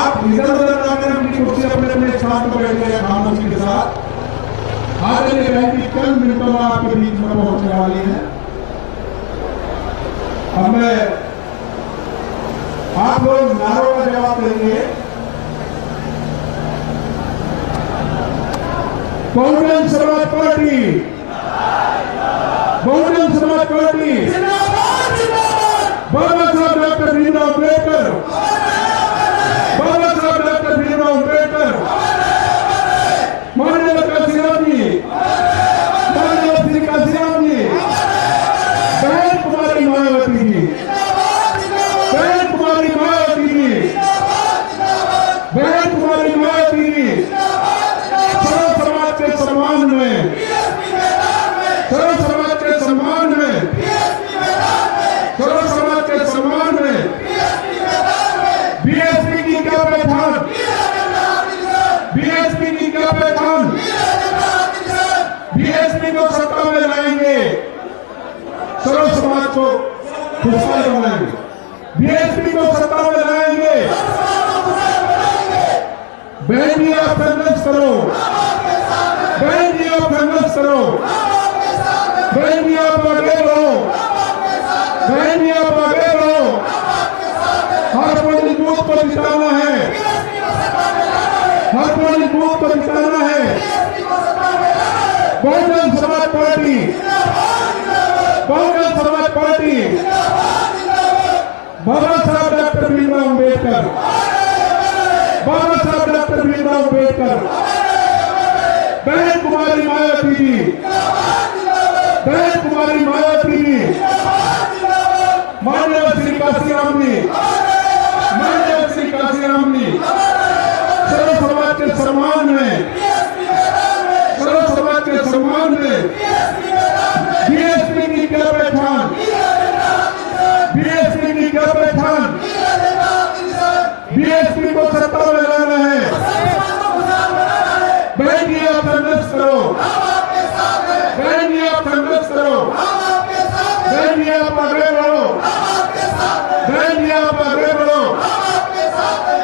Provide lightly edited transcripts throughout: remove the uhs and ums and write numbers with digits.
आप इधर उधर जाकर अपनी कुर्सी अपने अपने स्थान पर बैठ गए खामोशी के साथ। आगे बहन की चंद मिनटों में आपके बीच में पहुंचने वाली है। अब मैं आप लोग नारों का जवाब देंगे। बहुजन समाज पार्टी, बहुजन समाज पार्टी, बाबा साहब डॉक्टर भीमराव अम्बेडकर, बाबा साहब डॉक्टर भीमराव अम्बेडकर, माननीय काशीराम जी, माननीय श्री काशीराम जी, बहन कुमारी मायावती जी, बहन कुमारी मायावती जी, बहन कुमारी मायावती जी, सर्व समाज के सम्मान में, सर्व समाज के सम्मान में, सर्व समाज के सम्मान में बीएसपी की क्या पहचान, बीएसपी की क्या पहचान, बीएसपी को सत्ता में लाएंगे, सर्व समाज को खुशहाल बनाएंगे, बीएसपी को सत्ता में लाएंगे। बहन जी आप संघर्ष करो, बहन जी आप संघर्ष करो, बहन जी आप आगे रहो, बहन जी आप आगे रहो। हर कोई बूथ को जिताना है, हर कोई बूथ को जिताना है। बहुजन समाज पार्टी, बहुजन समाज पार्टी, बाबा साहब डॉक्टर भीमराव अम्बेडकर, बाबा साहब डॉक्टर भीमराव अम्बेडकर, बहन कुमारी मायावती जी, बहन कुमारी मायावती जी, माननीय श्री काशीराम जी, माननीय श्री काशीराम जी, सर्व समाज के सम्मान में, सर्व समाज के सम्मान में बीएसपी की क्या पहचान, बीएसपी की क्या पहचान, बीएसपी को सत्ता में लाना है। बहन जी आप संघर्ष करो, बहन जी आप संघर्ष करो, बहन जी आप आगे बढ़ो, बहन जी आप आगे बढ़ो।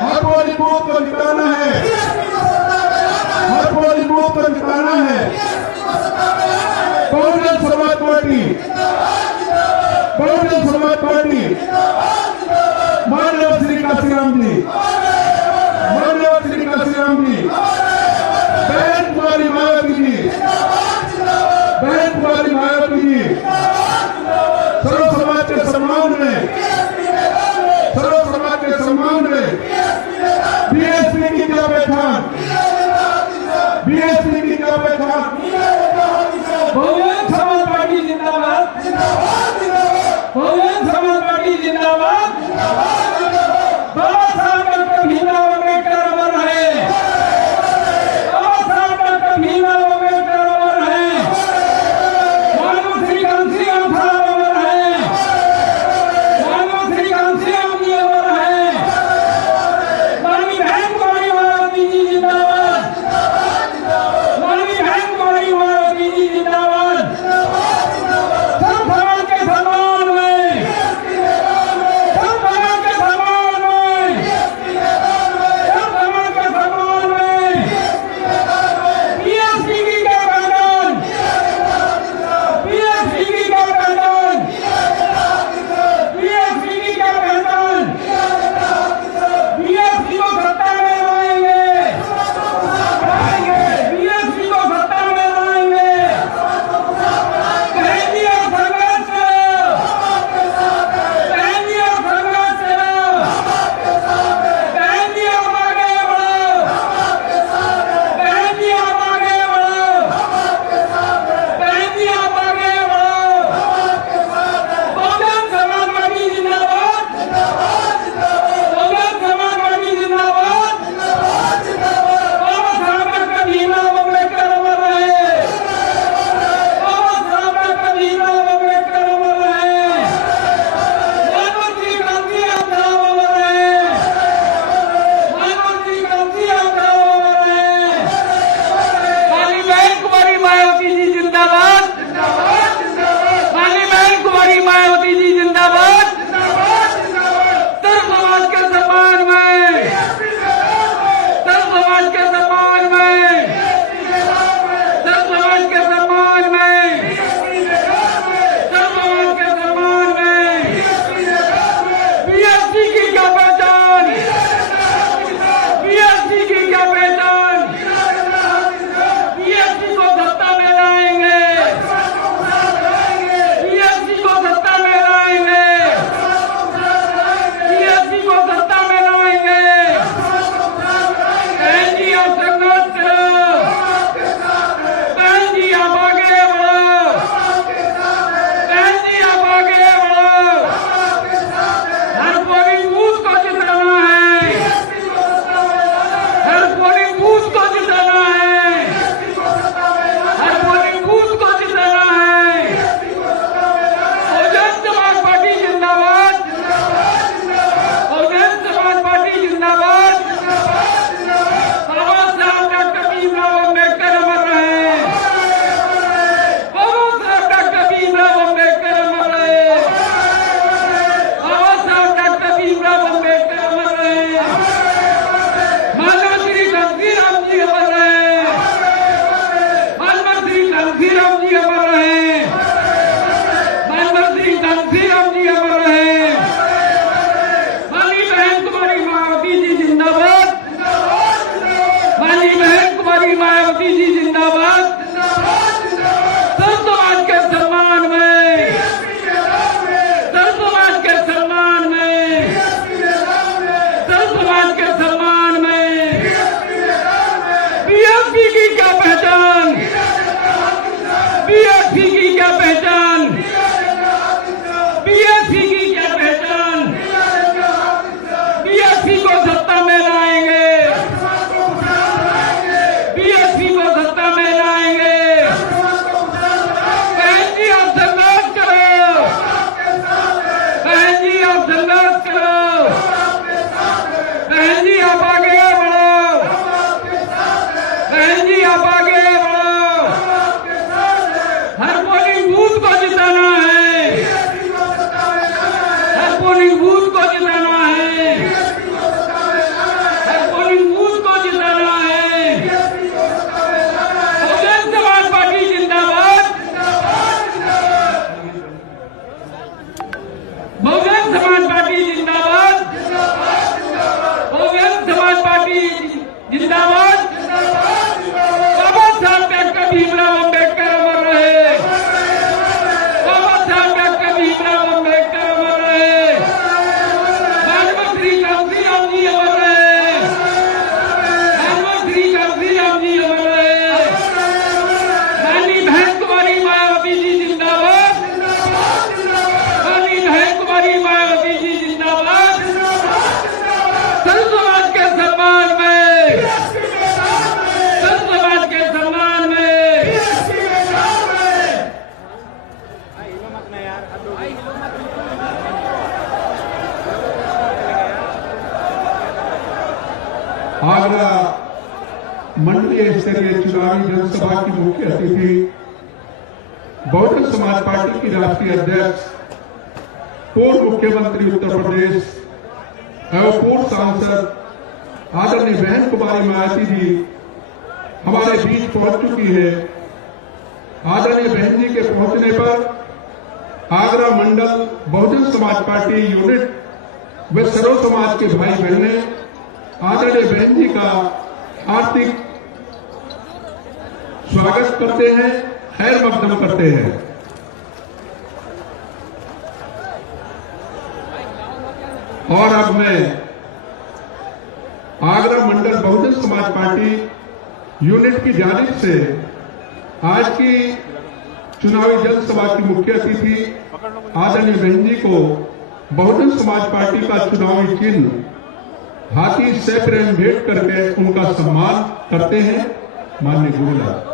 हर कोई बूथ को जिताना है, हर कोई बूथ को जिताना है। बहुजन समाज पार्टी, बहुजन समाज पार्टी, माननीय श्री काशीराम जी, माननीय श्री काशीराम जी, बहन कुमारी मायावती जी, बहन कुमारी मायावती जी, सर्व समाज के सम्मान में, सर्व समाज के सम्मान में बीएसपी की क्या पहचान, बीएसपी की क्या पहचान। बहुजन समाज पार्टी जिंदाबाद, बहुजन समाज पार्टी जिंदाबाद, बाबा साहब डॉक्टर भीमराव अम्बेडकर अमर रहे, बाबा साहब डॉक्टर भीमराव अम्बेडकर अमर रहे, माननीय श्री काशीराम साहब अमर रहे, माननीय श्री काशीराम जी अमर रहे, माननीय बहन मायावती जिंदाबाद, बाबा साहब डॉक्टर भीमराव अम्बेडकर अमर रहे, बाबा साहब डॉक्टर भीमराव अम्बेडकर अमर रहे, भागवत श्री कांसी राम जी अमर रहे, भागवत श्री कांसी राम जी अमर रहे, रानी बहन कुमारी मायावती जी जिंदाबाद, रानी बहन कुमारी मायावती जी जिंदाबाद, संत समाज के सम्मान में, संत समाज के सम्मान में। आगरा मंडलीय स्तरीय चुनावी जनसभा की मुख्य अतिथि बहुजन समाज पार्टी की राष्ट्रीय अध्यक्ष, पूर्व मुख्यमंत्री उत्तर प्रदेश एवं पूर्व सांसद आदरणीय बहन कुमारी मायावती जी हमारे बीच पहुंच चुकी है। आदरणीय बहन जी के पहुंचने पर आगरा मंडल बहुजन समाज पार्टी यूनिट व सर्व समाज के भाई बहने आदरणीय बहन जी का हार्दिक स्वागत करते हैं, खैर मकदम करते हैं। और अब मैं आगरा मंडल बहुजन समाज पार्टी यूनिट की जानिब से आज की चुनावी जनसभा की मुख्य अतिथि आदरणीय बहन जी को बहुजन समाज पार्टी का चुनावी चिन्ह हाथी सैकड़े भेंट करके उनका सम्मान करते हैं। माननीय गुरुलाल।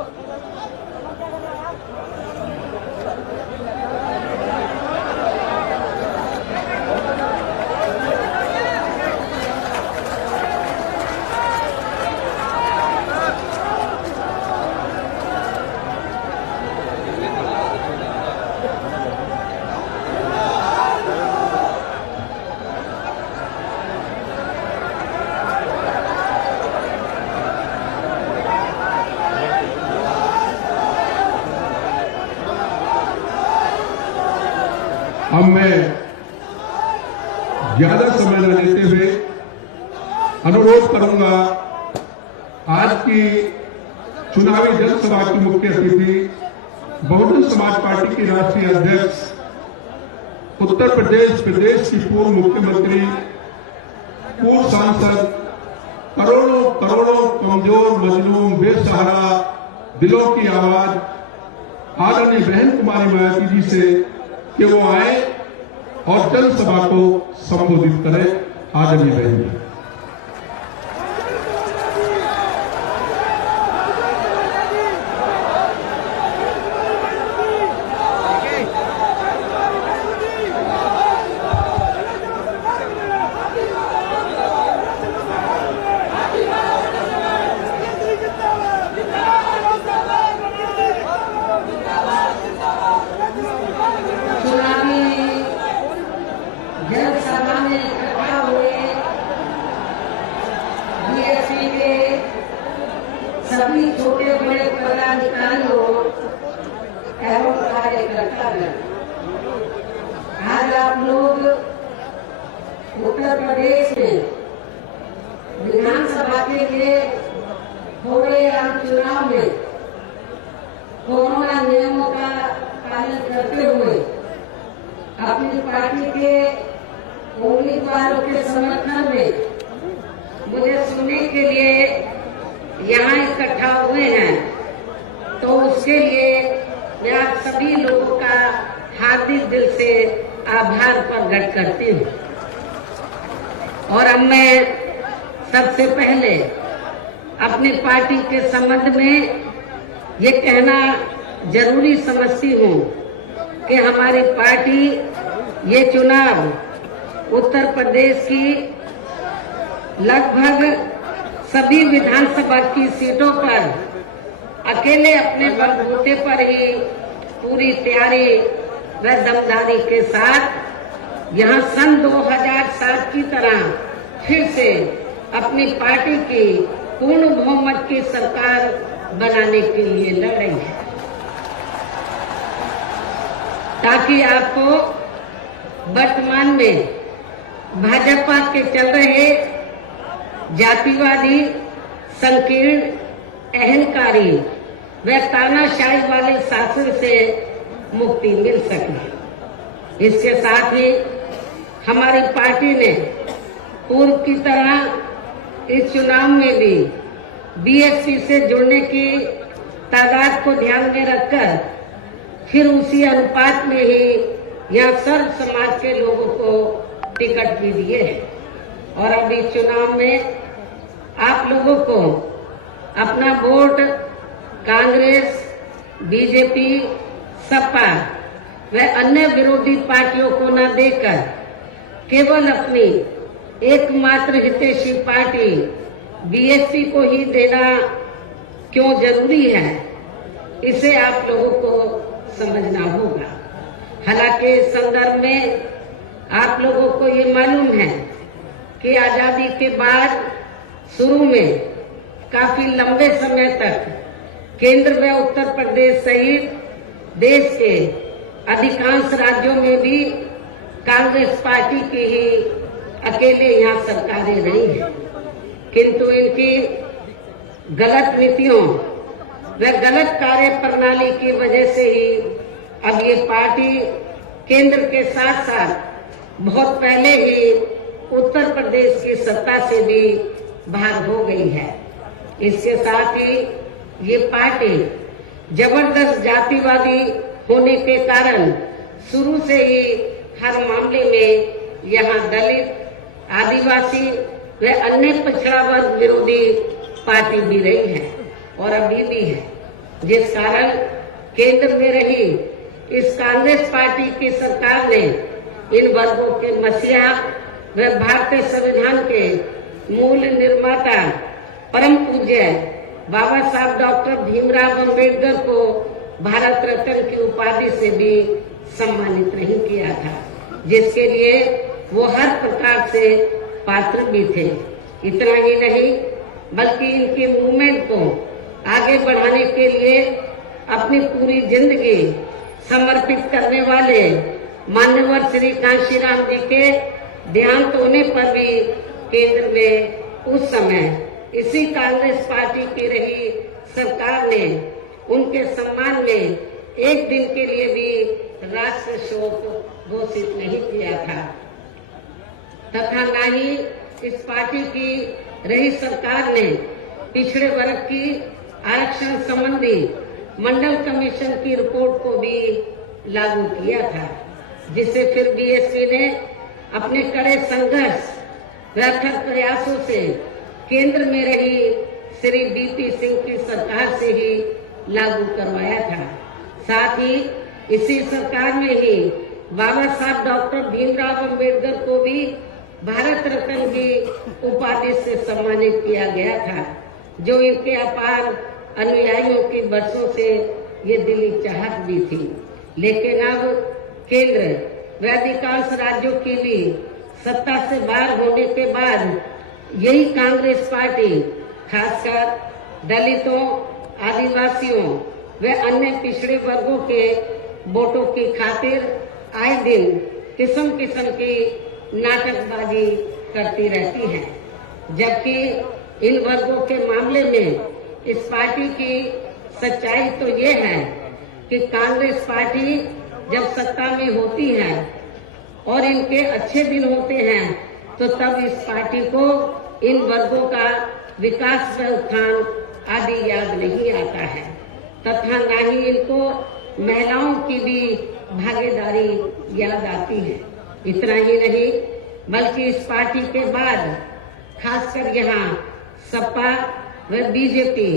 अब मैं ज्यादा समय न लेते हुए अनुरोध करूंगा आज की चुनावी जनसभा की मुख्य अतिथि बहुजन समाज पार्टी की राष्ट्रीय अध्यक्ष, उत्तर प्रदेश की पूर्व मुख्यमंत्री, पूर्व सांसद, करोड़ों करोड़ों कमजोर मजलूम बेसहारा दिलों की आवाज आदरणीय बहन कुमारी मायावती जी से कि वो आए और जनसभा को संबोधित करें। आदरणीय बहन जी। जनसभा में इकट्ठा हुए बीएसपी के सभी छोटे बड़े पदाधिकारियों एवं कार्यकर्तागण, आज आप लोग उत्तर प्रदेश में विधानसभा के लिए हो रहे आम चुनाव में कोरोना नियमों का पालन करते हुए अपनी पार्टी के उम्मीदवारों के समर्थन में मुझे सुनने के लिए यहाँ इकट्ठा हुए हैं, तो उसके लिए मैं आप सभी लोगों का हार्दिक दिल से आभार प्रकट करती हूँ। और अब मैं सबसे पहले अपनी पार्टी के संबंध में ये कहना जरूरी समझती हूँ कि हमारी पार्टी ये चुनाव उत्तर प्रदेश की लगभग सभी विधानसभा की सीटों पर अकेले अपने बलबूते पर ही पूरी तैयारी व दमदारी के साथ यहाँ सन 2007 की तरह फिर से अपनी पार्टी की पूर्ण बहुमत की सरकार बनाने के लिए लड़ रही है, ताकि आपको वर्तमान में भाजपा के चल रहे जातिवादी, संकीर्ण, अहंकारी व तानाशाही वाले शासन से मुक्ति मिल सके। इसके साथ ही हमारी पार्टी ने पूर्व की तरह इस चुनाव में भी बीएसपी से जुड़ने की तादाद को ध्यान में रखकर फिर उसी अनुपात में ही यहाँ सर्व समाज के लोगों को टिकट भी दिए हैं। और अब इस चुनाव में आप लोगों को अपना वोट कांग्रेस, बीजेपी, सपा व अन्य विरोधी पार्टियों को न देकर केवल अपनी एकमात्र हितैषी पार्टी बीएसपी को ही देना क्यों जरूरी है, इसे आप लोगों को समझना होगा। हालांकि इस संदर्भ में आप लोगों को ये मालूम है कि आजादी के बाद शुरू में काफी लंबे समय तक केंद्र व उत्तर प्रदेश सहित देश के अधिकांश राज्यों में भी कांग्रेस पार्टी की ही अकेले यहाँ सरकारें रही हैं, किंतु इनकी गलत नीतियों व गलत कार्य प्रणाली की वजह से ही अब ये पार्टी केंद्र के साथ साथ बहुत पहले ही उत्तर प्रदेश की सत्ता से भी बाहर हो गई है। इसके साथ ही ये पार्टी जबरदस्त जातिवादी होने के कारण शुरू से ही हर मामले में यहाँ दलित, आदिवासी व अन्य पिछड़ा वर्ग विरोधी पार्टी भी रही है और अभी भी है, जिस कारण केंद्र में रही इस कांग्रेस पार्टी की सरकार ने इन वर्गों के मसीहा व भारतीय संविधान के मूल निर्माता परम पूज्य बाबा साहब डॉक्टर भीमराव अम्बेडकर को भारत रत्न की उपाधि से भी सम्मानित नहीं किया था, जिसके लिए वो हर प्रकार से पात्र भी थे। इतना ही नहीं बल्कि इनकी मूवमेंट को आगे बढ़ाने के लिए अपनी पूरी जिंदगी समर्पित करने वाले मान्यवर श्री कांशीराम जी के देहांत होने पर भी केंद्र में उस समय इसी कांग्रेस पार्टी की रही सरकार ने उनके सम्मान में एक दिन के लिए भी राष्ट्रीय शोक घोषित नहीं किया था, तथा न ही इस पार्टी की रही सरकार ने पिछड़े वर्ग की आरक्षण संबंधी मंडल कमीशन की रिपोर्ट को भी लागू किया था, जिसे फिर बीएसपी ने अपने कड़े संघर्ष व अथक प्रयासों से केंद्र में रही श्री बीपी सिंह की सरकार से ही लागू करवाया था। साथ ही इसी सरकार में ही बाबा साहब डॉक्टर भीमराव अम्बेडकर को भी भारत रत्न की उपाधि से सम्मानित किया गया था, जो इनके अपार अनुयायियों की बरसों से ये दिली चाहत भी थी। लेकिन अब केंद्र व अधिकांश राज्यों की भी सत्ता से बाहर होने के बाद यही कांग्रेस पार्टी खासकर दलितों, आदिवासियों व अन्य पिछड़े वर्गों के वोटों की खातिर आए दिन किस्म किस्म की नाटकबाजी करती रहती है, जबकि इन वर्गों के मामले में इस पार्टी की सच्चाई तो ये है कि कांग्रेस पार्टी जब सत्ता में होती है और इनके अच्छे दिन होते हैं तो तब इस पार्टी को इन वर्गों का विकास व उत्थान आदि याद नहीं आता है, तथा न ही इनको महिलाओं की भी भागीदारी याद आती है। इतना ही नहीं बल्कि इस पार्टी के बाद खासकर यहाँ सपा व बीजेपी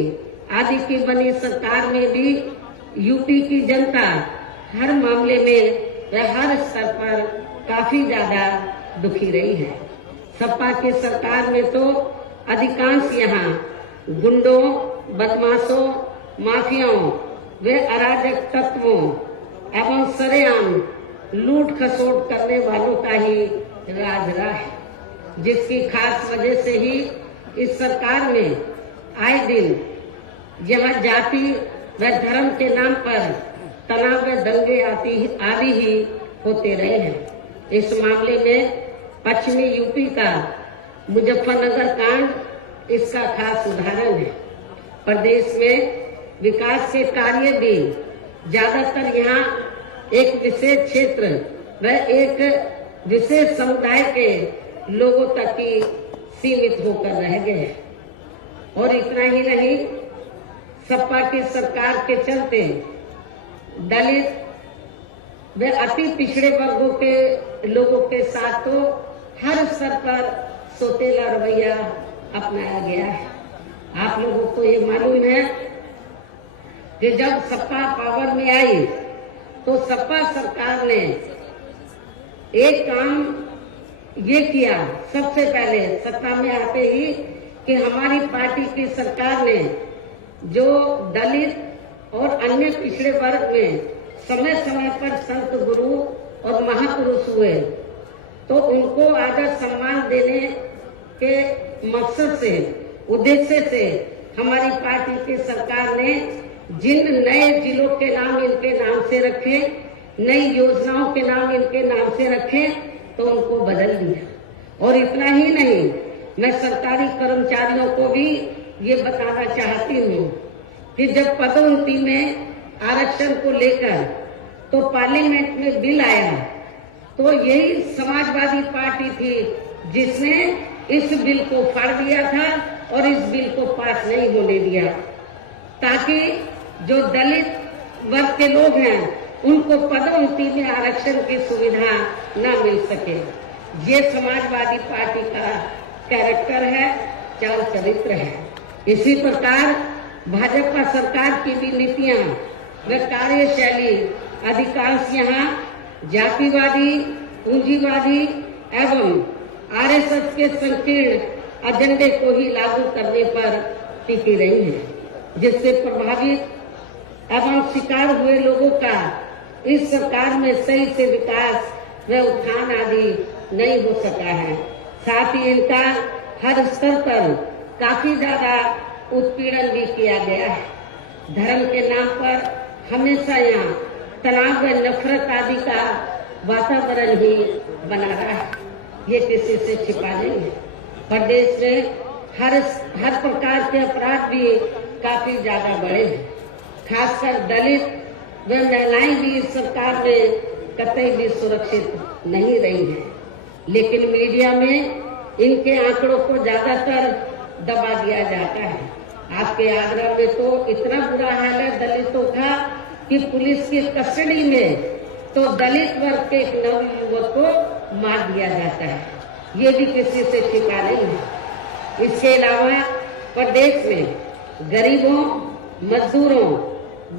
आदि की बनी सरकार में भी यूपी की जनता हर मामले में व हर स्तर पर काफी ज्यादा दुखी रही है। सपा की सरकार में तो अधिकांश यहाँ गुंडों, बदमाशों, माफियाओं व अराजक तत्वों एवं सरेआम लूट खसोट करने वालों का ही राज रहा है, जिसकी खास वजह से ही इस सरकार में आए दिन यहाँ जाति व धर्म के नाम पर तनाव व दंगे आदि ही होते रहे हैं। इस मामले में पश्चिमी यूपी का मुजफ्फरनगर कांड इसका खास उदाहरण है। प्रदेश में विकास के कार्य भी ज्यादातर यहाँ एक विशेष क्षेत्र व एक विशेष समुदाय के लोगों तक ही सीमित होकर रह गए हैं। और इतना ही नहीं, सपा की सरकार के चलते दलित व अति पिछड़े वर्गों के लोगों के साथ तो हर स्तर पर सोतेला रवैया अपनाया गया है। आप लोगों को ये मालूम है कि जब सपा पावर में आई तो सपा सरकार ने एक काम ये किया सबसे पहले सत्ता में आते ही कि हमारी पार्टी की सरकार ने जो दलित और अन्य पिछड़े वर्ग में समय समय पर संत गुरु और महापुरुष हुए तो उनको आदर सम्मान देने के मकसद से उद्देश्य से हमारी पार्टी की सरकार ने जिन नए जिलों के नाम इनके नाम से रखे, नई योजनाओं के नाम इनके नाम से रखे तो उनको बदल दिया। और इतना ही नहीं, मैं सरकारी कर्मचारियों को भी ये बताना चाहती हूँ कि जब पदोन्नति में आरक्षण को लेकर तो पार्लियामेंट में बिल आया तो यही समाजवादी पार्टी थी जिसने इस बिल को फाड़ दिया था और इस बिल को पास नहीं होने दिया, ताकि जो दलित वर्ग के लोग हैं उनको पदोन्नति में आरक्षण की सुविधा न मिल सके। ये समाजवादी पार्टी का कैरेक्टर है, चाल चरित्र है। इसी प्रकार भाजपा सरकार की भी नीतियां व कार्यशैली अधिकांश यहाँ जातिवादी, पूंजीवादी एवं आरएसएस के संकीर्ण एजेंडे को ही लागू करने पर टिकी रही है, जिससे प्रभावित एवं शिकार हुए लोगों का इस सरकार में सही से विकास व उत्थान आदि नहीं हो सका है। साथ ही इनका हर स्तर पर काफी ज्यादा उत्पीड़न भी किया गया है। धर्म के नाम पर हमेशा यहाँ तनाव व नफरत आदि का वातावरण ही बना रहा है, ये किसी से छिपा नहीं है। प्रदेश में हर प्रकार के अपराध भी काफी ज्यादा बढ़े हैं। खासकर दलित व महिलाएं भी इस सरकार में कतई भी सुरक्षित नहीं रही हैं। लेकिन मीडिया में इनके आंकड़ों को ज्यादातर दबा दिया जाता है। आपके आगरा में तो इतना बुरा हाल है दलितों का कि पुलिस की कस्टडी में तो दलित वर्ग के एक नवयुवक को मार दिया जाता है, ये भी किसी से छिपा नहीं है। इसके अलावा प्रदेश में गरीबों, मजदूरों,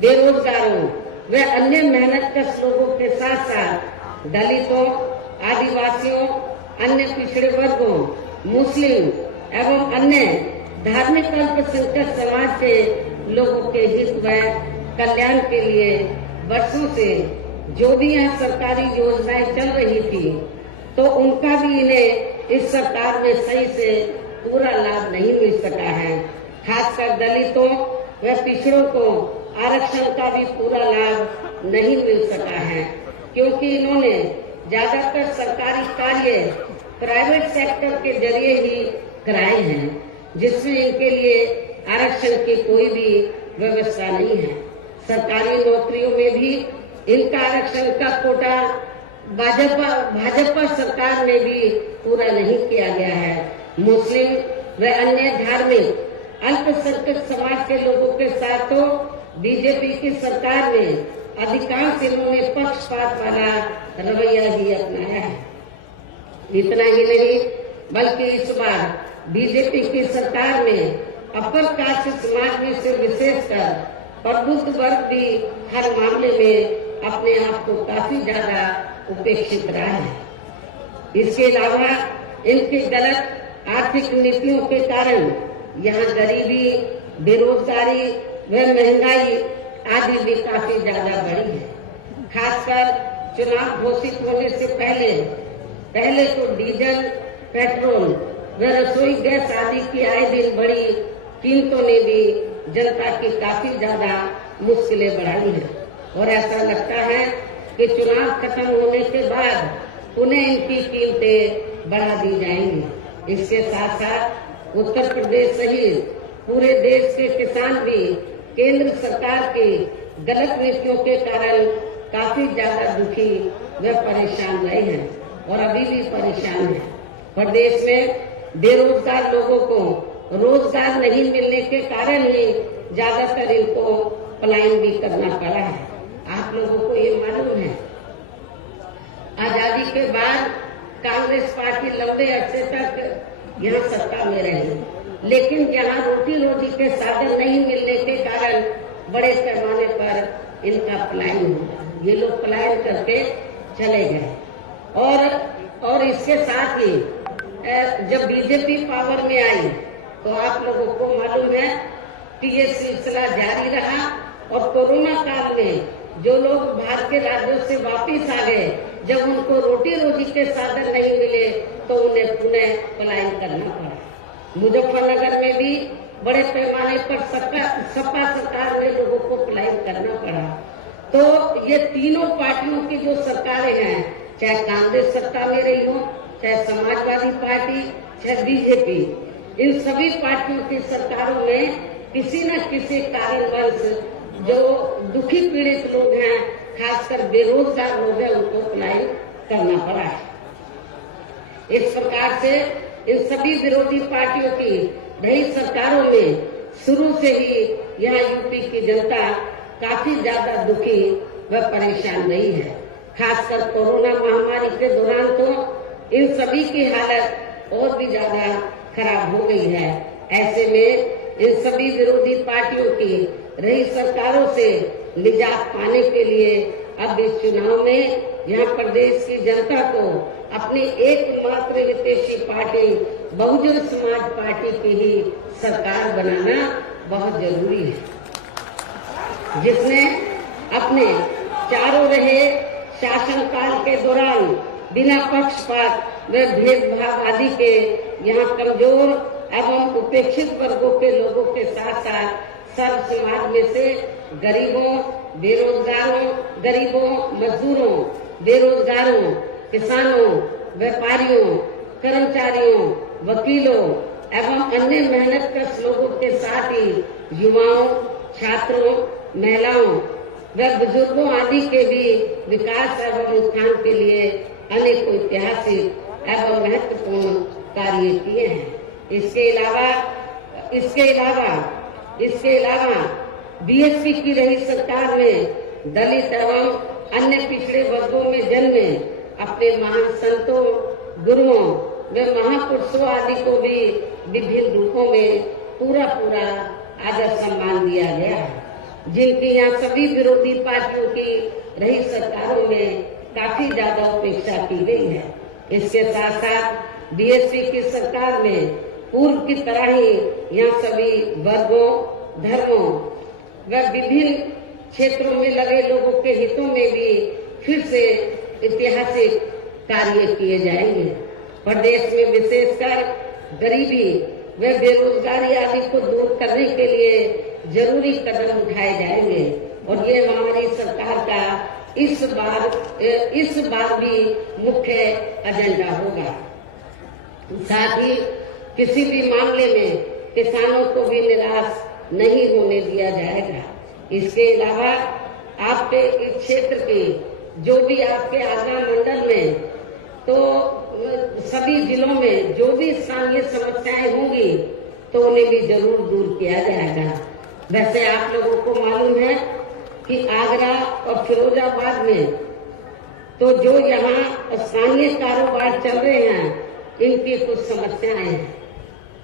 बेरोजगारों व अन्य मेहनतकश लोगों के साथ साथ दलितों, आदिवासियों, अन्य पिछड़े वर्गों, मुस्लिम एवं अन्य धार्मिक अल्पसंख्यक समाज के लोगों के हित व कल्याण के लिए वर्षों से जो भी यहाँ सरकारी योजनाएं चल रही थी तो उनका भी इन्हें इस सरकार में सही से पूरा लाभ नहीं मिल सका है। खासकर दलितों व पिछड़ों को आरक्षण का भी पूरा लाभ नहीं मिल सका है, क्योंकि इन्होंने ज्यादातर सरकारी कार्य प्राइवेट सेक्टर के जरिए ही कराए हैं, जिसमें इनके लिए आरक्षण की कोई भी व्यवस्था नहीं है। सरकारी नौकरियों में भी इनका आरक्षण का कोटा भाजपा सरकार में भी पूरा नहीं किया गया है। मुस्लिम व अन्य धार्मिक अल्पसंख्यक समाज के लोगों के साथ तो बीजेपी की सरकार में अधिकांश इन्होंने पक्षपात वाला रवैया ही अपनाया है। इतना ही नहीं, बल्कि इस बार बीजेपी की सरकार में अपर कास्ट समाज में से विशेषकर प्रबुद्ध वर्ग भी हर मामले में अपने आप को काफी ज्यादा उपेक्षित रहा है। इसके अलावा इनकी गलत आर्थिक नीतियों के कारण यहाँ गरीबी, बेरोजगारी व महंगाई आदि भी काफी ज्यादा बढ़ी है। खासकर चुनाव घोषित होने से पहले तो डीजल, पेट्रोल व रसोई गैस आदि की आए दिन बढ़ी कीमतों ने भी जनता की काफी ज्यादा मुश्किलें बढ़ाई हैं। और ऐसा लगता है कि चुनाव खत्म होने के बाद उन्हें इनकी कीमतें बढ़ा दी जाएंगी। इसके साथ साथ उत्तर प्रदेश सहित पूरे देश के किसान भी केंद्र सरकार की गलत नीतियों के कारण काफी ज्यादा दुखी व परेशान रहे हैं और अभी भी परेशान हैं। प्रदेश में बेरोजगार लोगों को रोजगार नहीं मिलने के कारण ही ज्यादातर इनको पलायन भी करना पड़ा है। आप लोगों को ये मालूम है, आजादी के बाद कांग्रेस पार्टी लंबे अरसे तक यहाँ सत्ता में रही, लेकिन यहाँ रोटी रोटी के साधन नहीं मिलने के कारण बड़े पैमाने पर इनका पलायन हुआ। ये लोग पलायन करके चले गए और इसके साथ ही जब बीजेपी पावर में आई तो आप लोगों को मालूम है कि ये सिलसिला जारी रहा और कोरोना काल में जो लोग बाहर के राज्यों से वापिस आ गए, जब उनको रोटी रोटी के साधन नहीं मिले तो उन्हें पुनः पलायन करना पड़ा। मुजफ्फरनगर में भी बड़े पैमाने पर सपा सरकार में लोगों को पलायन करना पड़ा। तो ये तीनों पार्टियों की जो सरकारें हैं, चाहे कांग्रेस सत्ता में रही हो, चाहे समाजवादी पार्टी, चाहे बीजेपी, इन सभी पार्टियों की सरकारों में किसी न किसी कारणवश जो दुखी पीड़ित लोग हैं, खासकर बेरोजगार लोग हैं, उनको पलायन करना पड़ा है। इस प्रकार से इन सभी विरोधी पार्टियों की रही सरकारों में शुरू से ही यहाँ यूपी की जनता काफी ज्यादा दुखी व परेशान रही है। खासकर कोरोना महामारी के दौरान तो इन सभी की हालत और भी ज्यादा खराब हो गई है। ऐसे में इन सभी विरोधी पार्टियों की रही सरकारों से निजात पाने के लिए अब इस चुनाव में यहाँ प्रदेश की जनता को अपनी एकमात्र विदेशी पार्टी बहुजन समाज पार्टी की ही सरकार बनाना बहुत जरूरी है, जिसने अपने चारों रहे शासनकाल के दौरान बिना पक्षपात व भेदभाव आदि के यहाँ कमजोर एवं उपेक्षित वर्गों के लोगों के साथ साथ सर्व समाज में से गरीबों, मजदूरों, बेरोजगारों, किसानों, व्यापारियों, कर्मचारियों, वकीलों एवं अन्य मेहनतकश लोगों के साथ ही युवाओं, छात्रों, महिलाओं व बुजुर्गों आदि के भी विकास एवं उत्थान के लिए अनेक ऐतिहासिक एवं महत्वपूर्ण कार्य किए हैं। इसके अलावा बीएसपी की रही सरकार में दलित एवं अन्य पिछड़े वर्गों में जन्मे अपने महान संतों, गुरुओं व महापुरुषों आदि को भी विभिन्न रूपों में पूरा आदर सम्मान दिया गया है, जिनकी यहाँ सभी विरोधी पार्टियों की रही सरकारों में काफी ज्यादा उपेक्षा की गई है। इसके साथ साथ बीएसपी की सरकार में पूर्व की तरह ही यहाँ सभी वर्गों, धर्मों व विभिन्न क्षेत्रों में लगे लोगों के हितों में भी फिर से ऐतिहासिक कार्य किए जाएंगे। प्रदेश में विशेषकर गरीबी व बेरोजगारी आदि को दूर करने के लिए जरूरी कदम उठाए जाएंगे और ये हमारी सरकार का इस बार भी मुख्य एजेंडा होगा। साथ ही किसी भी मामले में किसानों को भी निराश नहीं होने दिया जाएगा। इसके अलावा आपके इस क्षेत्र के जो भी आपके आगरा मंडल में तो सभी जिलों में जो भी स्थानीय समस्याएं होंगी तो उन्हें भी जरूर दूर किया जाएगा। वैसे आप लोगों को मालूम है कि आगरा और फिरोजाबाद में तो जो यहाँ स्थानीय कारोबार चल रहे हैं, इनकी कुछ समस्याएं हैं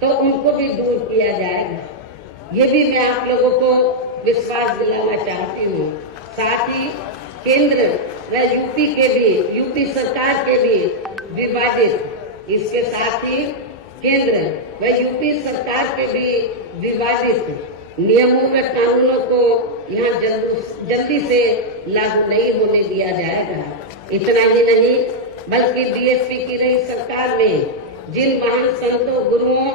तो उनको भी दूर किया जाएगा। ये भी मैं आप लोगों को विश्वास दिलाना चाहती हूँ। साथ ही केंद्र व यूपी सरकार के भी विवादित, इसके साथ ही केंद्र व यूपी सरकार के भी विवादित नियमों व कानूनों को यहाँ जल्दी से लागू नहीं होने दिया जाएगा। इतना ही नहीं बल्कि बीएसपी की रही सरकार में जिन महान संतों, गुरुओं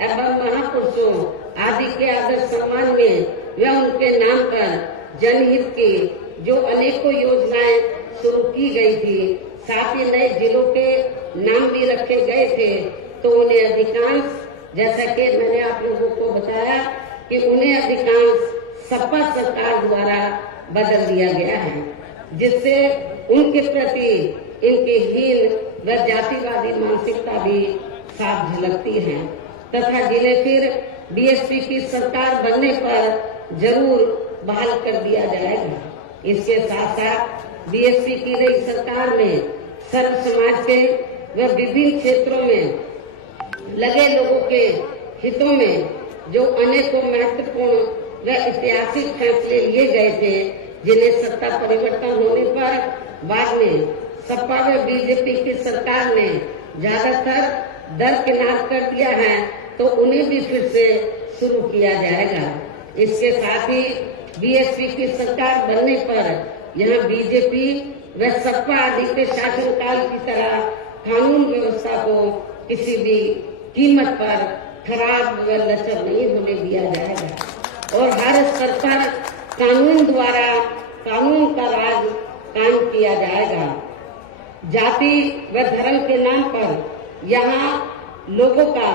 एवं महापुरुषों आदि के आदर सम्मान में व उनके नाम पर जनहित की जो अनेकों योजनाएं शुरू की गई थी, साथ ही नए जिलों के नाम भी रखे गए थे, तो उन्हें अधिकांश जैसा कि मैंने आप लोगों को बताया कि उन्हें अधिकांश सपा सरकार द्वारा बदल दिया गया है, जिससे उनके प्रति इनकी हीन व जातिवादी मानसिकता भी साफ झलकती है तथा जिन्हें फिर बीएसपी की सरकार बनने पर जरूर बहाल कर दिया जाएगा। इसके साथ साथ बीएसपी की नई सरकार में सर्व समाज के व विभिन्न क्षेत्रों में लगे लोगों के हितों में जो अनेकों महत्वपूर्ण व ऐतिहासिक फैसले लिए गए थे, जिन्हें सत्ता परिवर्तन होने पर बाद में सपा व बीजेपी की सरकार ने ज्यादातर दरकिनार कर दिया है, तो उन्हें भी फिर से शुरू किया जाएगा। इसके साथ ही बीएसपी की सरकार बनने पर यहाँ बीजेपी व सपा आदि के शासनकाल की तरह कानून व्यवस्था को किसी भी कीमत पर खराब व लचर नहीं होने दिया जाएगा और हर स्तर पर कानून द्वारा कानून का राज कायम किया जाएगा। जाति व धर्म के नाम पर यहाँ लोगों का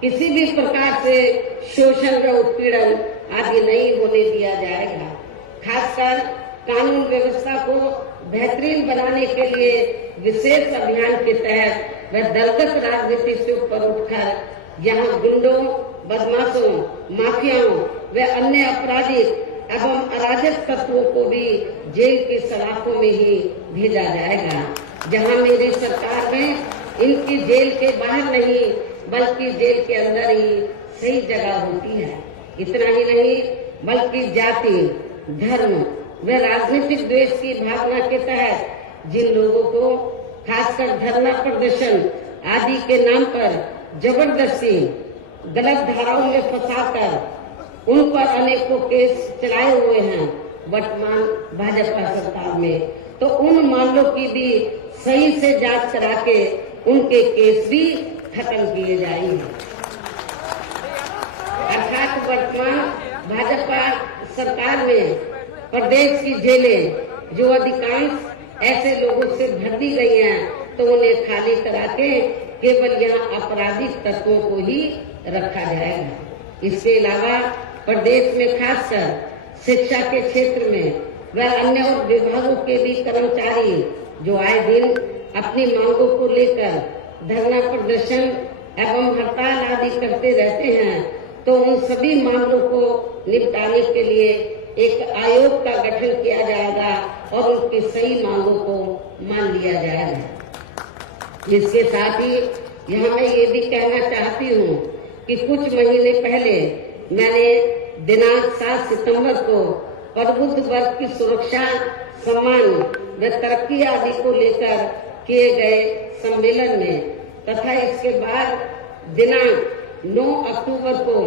किसी भी प्रकार से शोषण व उत्पीड़न आदि नहीं होने दिया जाएगा। खासकर कानून व्यवस्था को बेहतरीन बनाने के लिए विशेष अभियान के तहत व दलगत राजनीति से ऊपर उठकर यहाँ गुंडों, बदमाशों, माफियाओं व अन्य आपराधिक एवं अराजक तत्वों को भी जेल की सलाखों में ही भेजा जाएगा। जहां मेरी सरकार में इनकी जेल के बाहर नहीं बल्कि जेल के अंदर ही सही जगह होती है। इतना ही नहीं बल्कि जाति, धर्म व राजनीतिक द्वेष की भावना के तहत जिन लोगों को खासकर धरना प्रदर्शन आदि के नाम पर जबरदस्ती गलत धाराओं में फंसाकर उन पर अनेकों केस चलाए हुए हैं वर्तमान भाजपा सरकार में, तो उन मामलों की भी सही से जांच करा के उनके केस भी खत्म किए जाएंगे। अर्थात वर्तमान भाजपा सरकार में प्रदेश की जेलें जो अधिकांश ऐसे लोगों से भर दी गई हैं, तो उन्हें खाली करा के केवल यहाँ आपराधिक तत्वों को ही रखा जाएगा। इसके अलावा प्रदेश में खासकर शिक्षा के क्षेत्र में व अन्य और विभागों के भी कर्मचारी जो आए दिन अपनी मांगों को लेकर धरना प्रदर्शन एवं हड़ताल आदि करते रहते हैं, तो उन सभी मामलों को निपटाने के लिए एक आयोग का गठन किया जाएगा और उनकी सही मांगों को मान लिया जाएगा। इसके साथ ही यहाँ मैं ये भी कहना चाहती हूँ कि कुछ महीने पहले मैंने दिनांक 7 सितंबर को प्रबुद्ध वर्ग की सुरक्षा, सम्मान व तरक्की आदि को लेकर किए गए सम्मेलन में तथा इसके बाद दिनांक 9 अक्टूबर को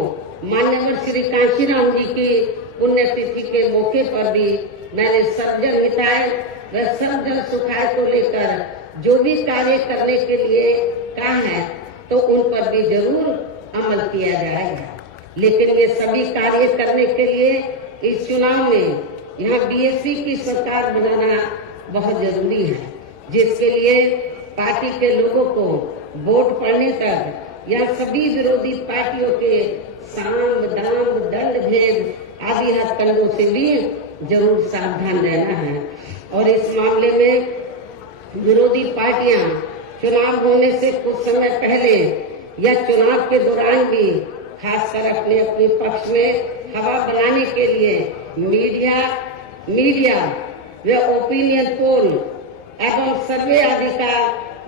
माननीय श्री कांशीराम जी की पुण्यतिथि के मौके पर भी मैंने सर्वजन हिताय व सर्वजन सुखाय को लेकर जो भी कार्य करने के लिए कहा है, तो उन पर भी जरूर अमल किया जाएगा। लेकिन ये सभी कार्य करने के लिए इस चुनाव में यहाँ बीएसपी की सरकार बनाना बहुत जरूरी है, जिसके लिए पार्टी के लोगों को वोट पड़ने तक यहाँ सभी विरोधी पार्टियों के साम दाम दंड भेद आदि हथकंडों से भी जरूर सावधान रहना है। और इस मामले में विरोधी पार्टियां चुनाव होने से कुछ समय पहले या चुनाव के दौरान भी खासकर अपने अपने पक्ष में हवा बनाने के लिए मीडिया व ओपिनियन पोल एवं सर्वे आदि का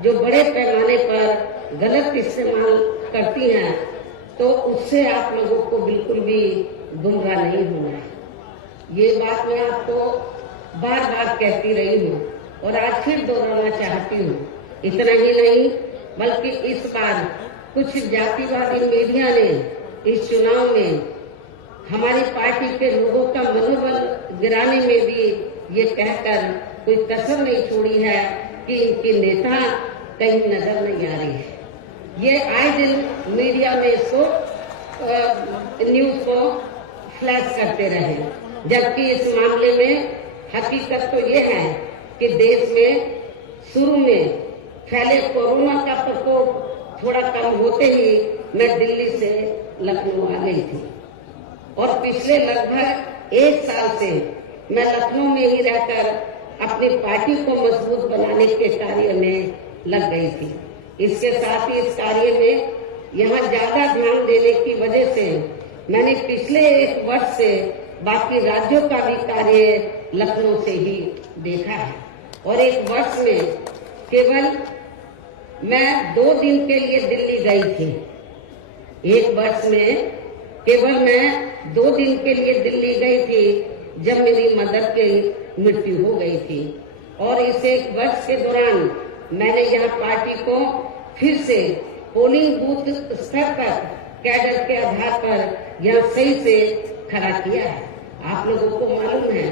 जो बड़े पैमाने पर गलत इस्तेमाल करती हैं, तो उससे आप लोगों को बिल्कुल भी गुमराह नहीं होना है। ये बात मैं आपको बार बार कहती रही हूँ और आज फिर दोहराना चाहती हूँ। इतना ही नहीं बल्कि इस बार कुछ जातिवादी मीडिया ने इस चुनाव में हमारी पार्टी के लोगों का मनोबल गिराने में भी ये कहकर कोई कसर नहीं छोड़ी है कि इनके नेता कहीं नजर नहीं आ रही है। ये आए दिन मीडिया में इसको न्यूज को फ्लैश करते रहे, जबकि इस मामले में हकीकत तो ये है कि देश में शुरू में फैले कोरोना का प्रकोप थोड़ा कम होते ही मैं दिल्ली से लखनऊ आ गई थी और पिछले लगभग 1 साल से मैं लखनऊ में ही रहकर अपनी पार्टी को मजबूत बनाने के कार्य में लग गई थी। इसके साथ ही इस कार्य में यहाँ ज्यादा ध्यान देने की वजह से मैंने पिछले 1 वर्ष से बाकी राज्यों का भी कार्य लखनऊ से ही देखा है और 1 वर्ष में केवल मैं 2 दिन के लिए दिल्ली गई थी। 1 वर्ष में केवल मैं 2 दिन के लिए दिल्ली गई थी जब मेरी मदर की मृत्यु हो गई थी और इस 1 वर्ष के दौरान मैंने यहाँ पार्टी को फिर से पोलिंग बूथ स्तर तक कैडर के आधार पर यहाँ सही से खड़ा किया है। आप लोगों को मालूम है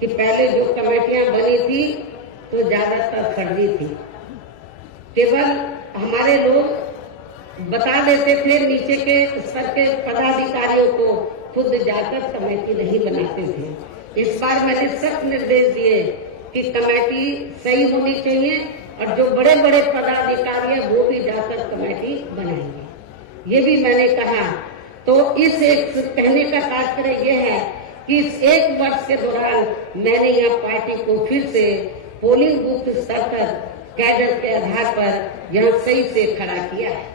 कि पहले जो कमेटियां बनी थी तो ज्यादातर फर्जी थी। केवल हमारे लोग बता देते थे, नीचे के स्तर के पदाधिकारियों को खुद जाकर कमेटी नहीं बनाते थे। इस बार मैंने सख्त निर्देश दिए कि कमेटी सही होनी चाहिए और जो बड़े बड़े पदाधिकारी हैं वो भी जाकर कमेटी बनाएंगे, ये भी मैंने कहा। तो इस एक कहने का तात्पर्य यह है कि इस 1 वर्ष के दौरान मैंने यहाँ पार्टी को फिर से पोलिंग बूथ स्तर पर कैडर के आधार पर यहाँ सही से खड़ा किया है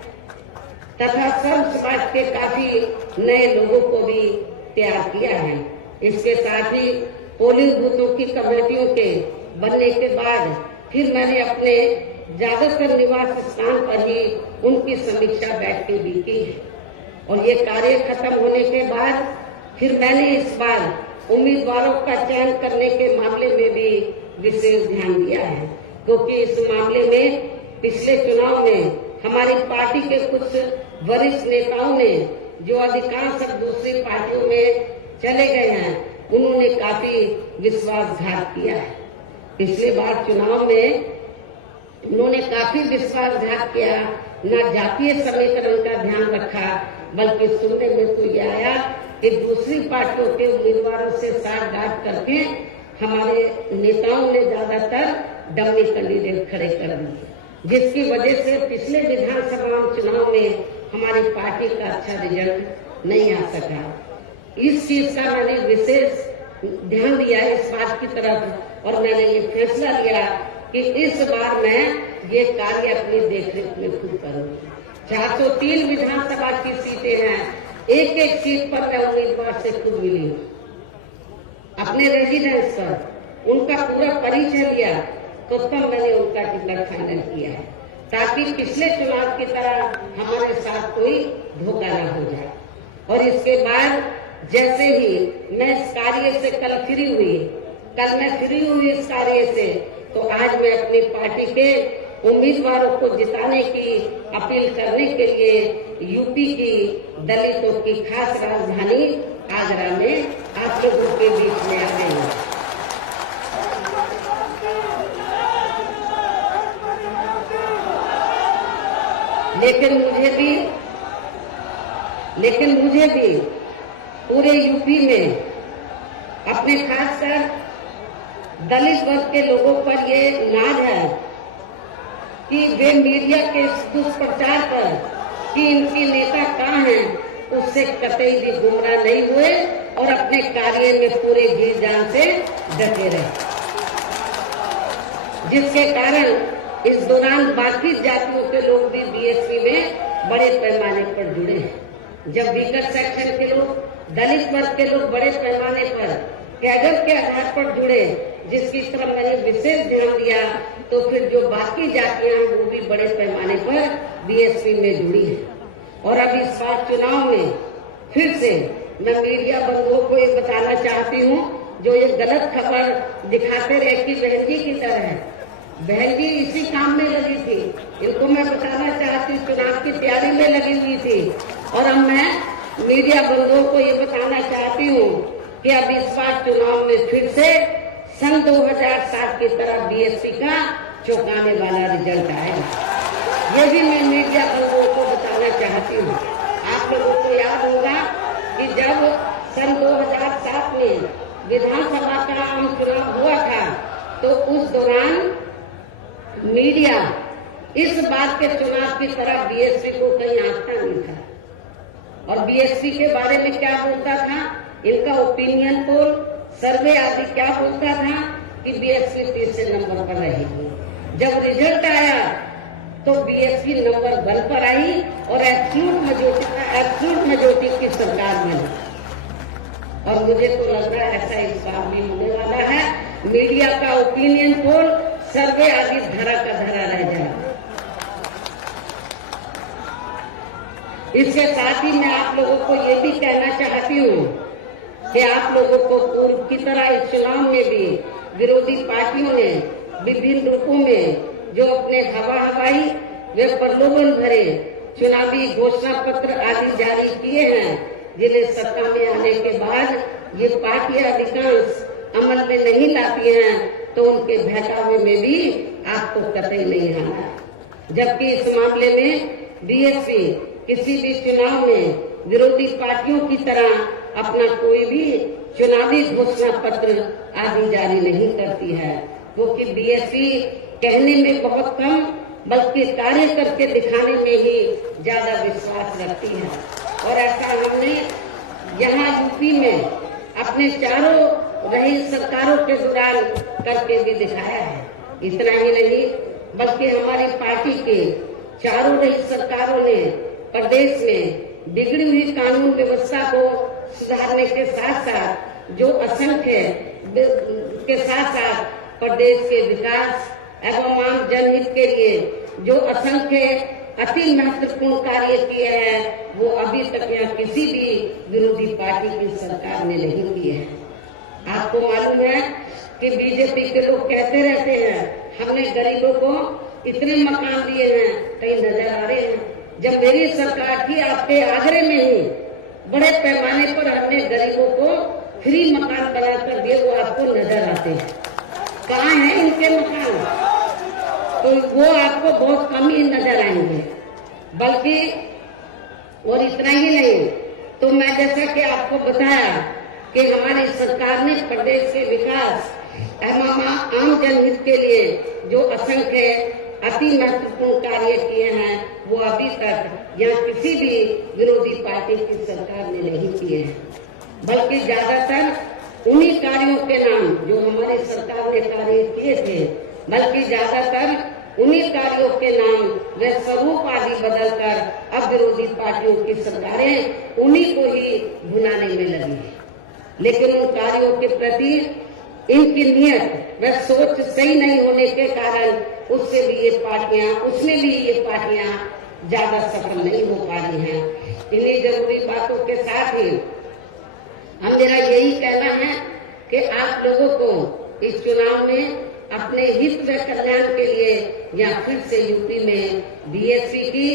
तथा सर्व समाज के काफी नए लोगों को भी तैयार किया है। इसके साथ ही पोलिंग बूथों की कमेटियों के बनने के बाद फिर मैंने अपने ज्यादातर निवास स्थान पर ही उनकी समीक्षा बैठकें भी की है और ये कार्य खत्म होने के बाद फिर मैंने इस बार उम्मीदवारों का चयन करने के मामले में भी विशेष ध्यान दिया है, क्योंकि इस मामले में पिछले चुनाव में हमारी पार्टी के कुछ वरिष्ठ नेताओं ने जो अधिकांश अब दूसरी पार्टियों में चले गए हैं, उन्होंने काफी विश्वासघात किया है। पिछले बार चुनाव में उन्होंने काफी विश्वासघात किया, न जातीय समीकरण का ध्यान रखा, बल्कि सुनने में तो ये आया कि दूसरी पार्टियों के उम्मीदवारों से साठगांठ करके हमारे नेताओं ने ज्यादातर डमी कैंडिडेट खड़े कर दिए, जिसकी वजह से पिछले विधानसभा चुनाव में हमारी पार्टी का अच्छा रिजल्ट नहीं आ सका। इस चीज का मैंने विशेष ध्यान दिया इस बात की तरफ और मैंने ये फैसला लिया कि इस बार मैं ये कार्य अपनी देखरेख में खुद करूंगी। 403 विधानसभा की सीटें हैं, एक सीट पर मैं उम्मीदवार से खुद मिली हूँ, अपने रेजिडेंस पर उनका पूरा परिचय लिया तो तब मैंने उनका टिकट फाइनल किया है, ताकि पिछले चुनाव की तरह हमारे साथ कोई धोखा न हो जाए। और इसके बाद जैसे ही मैं इस कार्य से कल मैं फ्री हुई इस कार्य से, तो आज मैं अपनी पार्टी के उम्मीदवारों को जिताने की अपील करने के लिए यूपी की दलितों की खास राजधानी आगरा में आप लोगों के बीच में आ गई हूँ। लेकिन मुझे भी पूरे यूपी में अपने खासकर दलित वर्ग के लोगों पर ये नाज है कि वे मीडिया के दुष्प्रचार पर कि इनके नेता कहाँ हैं उससे कतई भी गुमराह नहीं हुए और अपने कार्य में पूरे जी जान से डटे रहे, जिसके कारण इस दौरान बाकी जातियों के लोग भी बीएसपी में बड़े पैमाने पर जुड़े हैं। जब वीकर सेक्शन के लोग, दलित वर्ग के लोग बड़े पैमाने पर कैडर के आधार पर जुड़े, जिसकी तरफ मैंने विशेष ध्यान दिया, तो फिर जो बाकी जातियां वो भी बड़े पैमाने पर बीएसपी में जुड़ी है। और अब इस बार चुनाव में फिर से मैं मीडिया बंधुओं को ये बताना चाहती हूँ, जो ये गलत खबर दिखाते रहे कि बहन जी की तरह है, बहन जी इसी काम में लगी थी, इनको मैं बताना चाहती हूँ चुनाव की तैयारी में लगी हुई थी। और अब मैं मीडिया बंधुओं को ये बताना चाहती हूँ कि अब इस बार चुनाव में फिर से सन 2007 की तरह बीएसपी का चौंकाने वाला रिजल्ट आएगा। ये भी मैं मीडिया बंधुओं को बताना चाहती हूँ। आप लोगों को याद होगा कि जब सन 2007 में विधानसभा का आम चुनाव हुआ था, तो उस दौरान मीडिया इस बात के चुनाव की तरह बीएसपी को कहीं आंकता नहीं था। और बीएसपी के बारे में क्या बोलता था, इनका ओपिनियन पोल, सर्वे आदि क्या बोलता था कि बीएसपी तीसरे नंबर पर रहेगी। जब रिजल्ट आया तो बीएसपी नंबर 1 पर आई और एब्सोल्यूट मेजॉरिटी की सरकार बनी। और मुझे तो लग रहा है ऐसा इस बार भी होने वाला है। मीडिया का ओपिनियन पोल, सर्वे आदि धरा का धरा रह जाएगा। इसके साथ ही मैं आप लोगों को ये भी कहना चाहती हूँ कि आप लोगों को पूर्व की तरह इस चुनाव में भी विरोधी पार्टियों ने विभिन्न रूपों में जो अपने हवाई व प्रलोभन भरे चुनावी घोषणा पत्र आदि जारी किए हैं, जिन्हें सत्ता में आने के बाद ये पार्टियां अधिकांश अमल में नहीं लाती हैं, तो उनके बहकावे में भी आपको कतई नहीं आना। जबकि इस मामले में बीएसपी किसी भी चुनाव में विरोधी पार्टियों की तरह अपना कोई भी चुनावी घोषणा पत्र आदि जारी नहीं करती है, क्योंकि बीएसपी कहने में बहुत कम बल्कि कार्य करके दिखाने में ही ज्यादा विश्वास रखती है। और ऐसा हमने यहाँ यूपी में अपने चारों रही सरकारों के दौरान करके भी दिखाया है। इतना ही नहीं बल्कि हमारी पार्टी के चारों रही सरकारों ने प्रदेश में बिगड़ी हुई कानून व्यवस्था को सुधारने के साथ साथ जो असंख्य के साथ साथ प्रदेश के विकास एवं आम जनहित के लिए जो असंख्य अति महत्वपूर्ण कार्य किए हैं, वो अभी तक यहाँ किसी भी विरोधी पार्टी की सरकार ने नहीं किए हैं। आपको मालूम है कि बीजेपी के लोग कहते रहते हैं हमने गरीबों को इतने मकान दिए हैं, कहीं नजर आ रहे हैं। जब मेरी सरकार थी आपके आगरे में ही बड़े पैमाने पर हमने गरीबों को फ्री मकान बनाकर दिए, वो आपको नजर आते हैं। कहाँ हैं इनके मकान? तो वो आपको बहुत कम ही नजर आएंगे। बल्कि और इतना ही नहीं, तो मैं जैसा कि आपको बताया कि हमारी सरकार ने प्रदेश के विकास एवं आम जनहित के लिए जो असंख्य अति महत्वपूर्ण कार्य किए हैं, वो अभी तक यहाँ किसी भी विरोधी पार्टी की सरकार ने नहीं किए हैं। बल्कि ज्यादातर उन्हीं कार्यों के नाम जो हमारी सरकार ने कार्य किए थे, बल्कि ज्यादातर उन्हीं कार्यों के नाम व स्वरूप आदि बदलकर अब विरोधी पार्टियों की सरकारें उन्हीं को ही भुनाने में लगी है। लेकिन उन कार्यों के प्रति इनकी नियत व सोच सही नहीं होने के कारण उसमें भी ये पार्टियां ज्यादा सफल नहीं हो पा रही हैं। इन्हीं जरूरी बातों के साथ ही हम मेरा यही कहना है कि आप लोगों को इस चुनाव में अपने हित व कल्याण के लिए या फिर से यूपी में बीएसपी की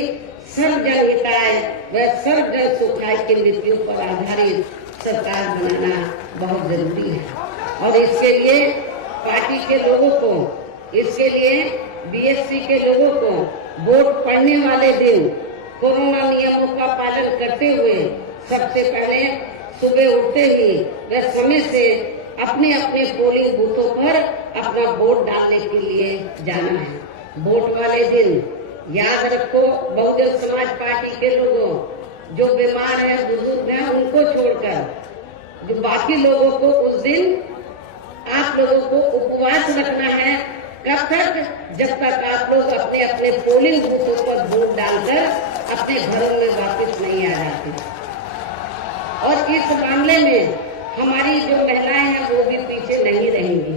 सर्वजन हिताय व सर्वजन सुखाय की नीतियों पर आधारित सरकार बनाना बहुत जरूरी है। और इसके लिए पार्टी के लोगों को, इसके लिए बीएसपी के लोगों को वोट पड़ने वाले दिन कोरोना नियमों का पालन करते हुए सबसे पहले सुबह उठते ही व समय से अपने अपने पोलिंग बूथों पर अपना वोट डालने के लिए जाना है। वोट वाले दिन याद रखो, बहुजन समाज पार्टी के लोगों जो बीमार हैं, बुजुर्ग हैं, उनको छोड़कर जो बाकी लोगों को उस दिन आप लोगों को उपवास रखना है। कब तक? जब तक आप लोग अपने अपने पोलिंग बूथों पर वोट डालकर अपने घरों में वापस नहीं आ जाते। और इस मामले में हमारी जो महिलाएं हैं वो भी पीछे नहीं रहेंगी,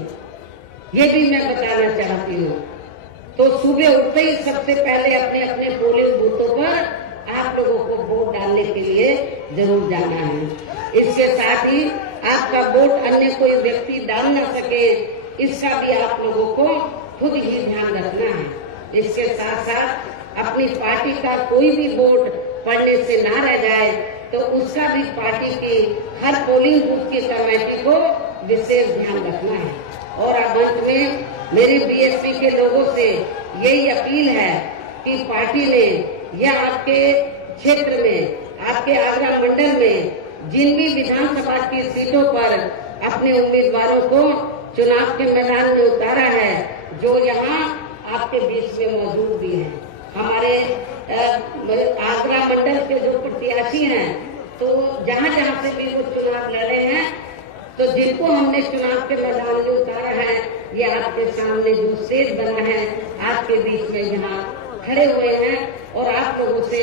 ये भी मैं बताना चाहती हूँ। तो सुबह उठते ही सबसे पहले अपने अपने पोलिंग बूथों पर आप लोगों को वोट डालने के लिए जरूर जाना है। इसके साथ ही आपका वोट अन्य कोई व्यक्ति डाल न सके, इसका भी आप लोगों को खुद ही ध्यान रखना है। इसके साथ साथ अपनी पार्टी का कोई भी वोट पड़ने से ना रह जाए, तो उसका भी पार्टी की हर पोलिंग बूथ की कमेटी को विशेष ध्यान रखना है। और अब अंत में मेरी बीएसपी के लोगों से यही अपील है कि पार्टी ने यह आपके क्षेत्र में, आपके आगरा मंडल में जिन भी विधानसभा की सीटों पर अपने उम्मीदवारों को चुनाव के मैदान में उतारा है, जो यहाँ आपके बीच में मौजूद भी हैं। हमारे आगरा मंडल के जो प्रत्याशी हैं, तो जहाँ जहाँ से भी वो चुनाव लड़े हैं, तो जिनको हमने चुनाव के मैदान में उतारा है, ये आपके सामने जो स्टेज बना है, आपके बीच में यहाँ खड़े हुए हैं और आप लोगों से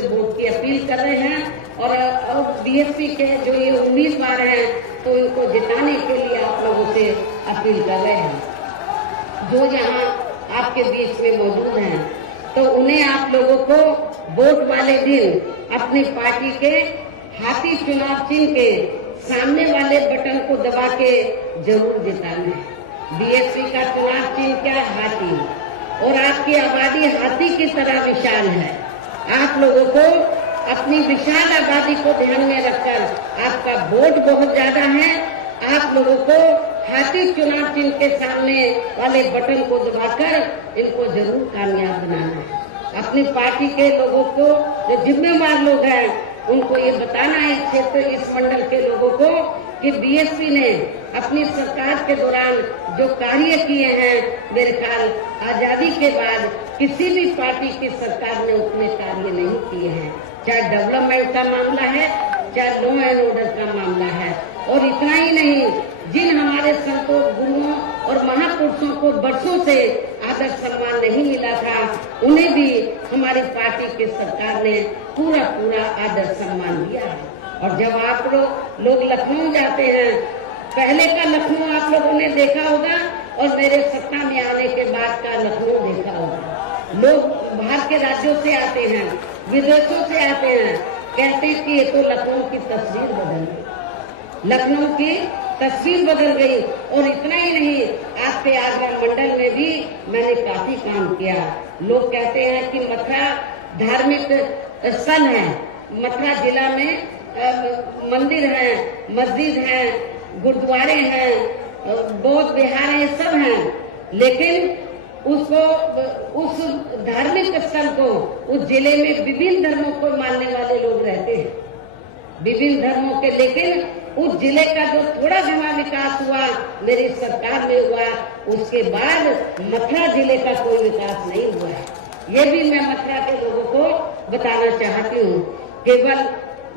वोट की अपील कर रहे हैं। और बीएसपी के जो ये उम्मीदवार हैं, तो इनको जिताने के लिए आप लोगों से अपील कर रहे हैं। जो यहाँ आपके बीच में मौजूद हैं, तो उन्हें आप लोगों को वोट वाले दिन अपनी पार्टी के हाथी चुनाव चिन्ह के सामने वाले बटन को दबा के जरूर जिताना है। बीएसपी का चुनाव चिन्ह क्या है? हाथी, और आपकी आबादी हाथी की तरह विशाल है। आप लोगों को अपनी विशाल आबादी को ध्यान में रखकर, आपका वोट बहुत ज्यादा है, आप लोगों को हाथी चुनाव चिन्ह के सामने वाले बटन को दबाकर इनको जरूर कामयाब बनाना है। अपनी पार्टी के लोगों को, जो जिम्मेवार लोग हैं, उनको ये बताना है, इस क्षेत्र, इस मंडल के लोगों को, कि बीएसपी ने अपनी सरकार के दौरान जो कार्य किए हैं, मेरे ख्याल आजादी के बाद किसी भी पार्टी की सरकार ने उतने कार्य नहीं किए हैं। चाहे डेवलपमेंट का मामला है, चाहे लॉ एंड ऑर्डर का मामला है। और इतना ही नहीं, जिन हमारे संतों, गुरुओं और महापुरुषों को बरसों से आदर सम्मान नहीं मिला था, उन्हें भी हमारी पार्टी की सरकार ने पूरा आदर सम्मान दिया है। और जब आप लोग लखनऊ जाते हैं, पहले का लखनऊ आप लोगों ने देखा होगा और मेरे सत्ता में आने के बाद का लखनऊ देखा होगा। लोग बाहर के राज्यों से आते हैं, विदेशों से आते हैं, कहते हैं कि ये तो लखनऊ की तस्वीर बदल गई, लखनऊ की तस्वीर बदल गई। और इतना ही नहीं, आपके आगरा मंडल में भी मैंने काफी काम किया। लोग कहते हैं कि मथुरा धार्मिक स्थल है, मथुरा जिला में मंदिर है, मस्जिद है, गुरुद्वारे हैं, बौद्ध विहार है, सब हैं, लेकिन उसको, उस धार्मिक स्थल को, उस जिले में विभिन्न धर्मों को मानने वाले लोग रहते हैं, विभिन्न धर्मों के, लेकिन उस जिले का जो थोड़ा घना विकास हुआ मेरी सरकार में हुआ, उसके बाद मथुरा जिले का कोई विकास नहीं हुआ है। ये भी मैं मथुरा के लोगों को बताना चाहती हूँ। केवल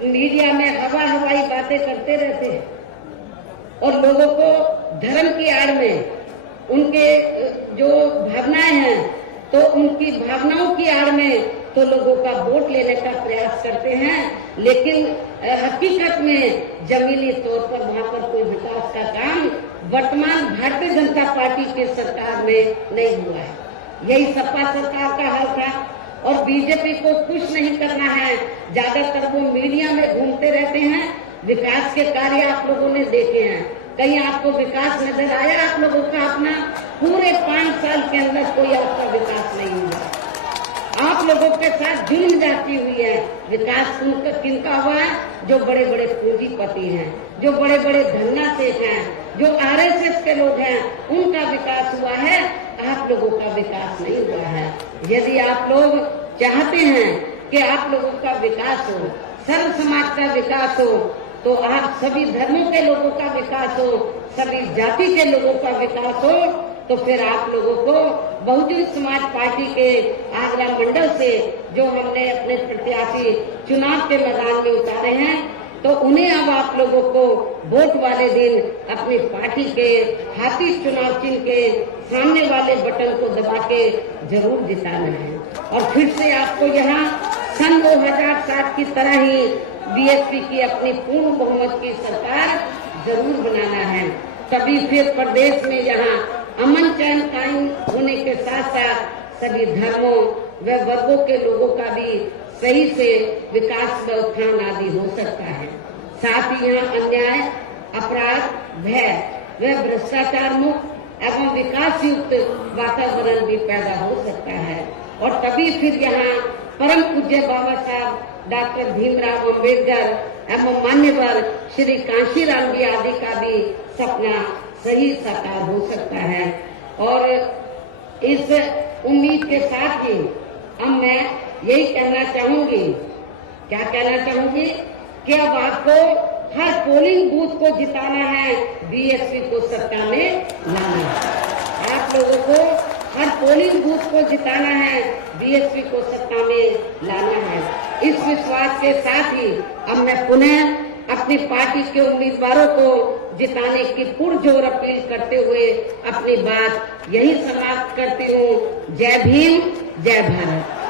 मीडिया में हवाई बातें करते रहते हैं और लोगों को धर्म की आड़ में, उनके जो भावनाएं हैं, तो उनकी भावनाओं की आड़ में तो लोगों का वोट लेने का प्रयास करते हैं, लेकिन हकीकत में जमीनी तौर पर वहाँ पर कोई विकास का काम वर्तमान भारतीय जनता पार्टी की सरकार में नहीं हुआ है। यही सपा सरकार का हाल था। और बीजेपी को कुछ नहीं करना है, ज्यादातर वो मीडिया में घूमते रहते हैं। विकास के कार्य आप लोगों ने देखे हैं, कहीं आपको विकास नजर आया आप लोगों का? अपना पूरे 5 साल के अंदर कोई आपका विकास नहीं हुआ। आप लोगों के साथ जुल्म जाती हुई है। विकास किनका हुआ है? जो बड़े बड़े पूंजीपति हैं, जो बड़े बड़े धन्ना सेठ हैं, जो आरएसएस के लोग हैं, उनका विकास हुआ है। आप लोगों का विकास नहीं हुआ है। यदि आप लोग चाहते हैं कि आप लोगों का विकास हो, सर्व समाज का विकास हो, तो आप सभी धर्मों के लोगों का विकास हो, सभी जाति के लोगों का विकास हो, तो फिर आप लोगों को बहुजन समाज पार्टी के आगरा मंडल से जो हमने अपने प्रत्याशी चुनाव के मैदान में उतारे हैं, तो उन्हें अब आप लोगों को वोट वाले दिन अपनी पार्टी के हाथी चुनाव चिन्ह के सामने वाले बटन को दबा के जरूर जिताना है। और फिर से आपको यहाँ सन 2007 की तरह ही बीएसपी की अपनी पूर्ण बहुमत की सरकार जरूर बनाना है। तभी फिर प्रदेश में यहाँ अमन चैन कायम होने के साथ साथ सभी धर्मों व वर्गों के लोगों का भी सही से विकास व उत्थान आदि हो सकता है। साथ ही यहाँ अन्याय, अपराध, भय व भ्रष्टाचार मुक्त एवं विकास युक्त वातावरण भी पैदा हो सकता है। और तभी फिर यहाँ परम पूज्य बाबा साहब डॉक्टर भीमराव अम्बेडकर एवं मान्यवर श्री कांशीराम जी आदि का भी सपना सही साकार हो सकता है। और इस उम्मीद के साथ ही अब मैं यही कहना चाहूंगी, क्या कहना चाहूंगी कि अब आपको हर पोलिंग बूथ को जिताना है, बीएसपी को सत्ता में लाना है। आप लोगों को हर पोलिंग बूथ को जिताना है, बीएसपी को सत्ता में लाना है। इस विश्वास के साथ ही अब मैं पुनः अपनी पार्टी के उम्मीदवारों को जिताने की पुरजोर अपील करते हुए अपनी बात यही समाप्त करती हूँ। जय भीम, जय भारत।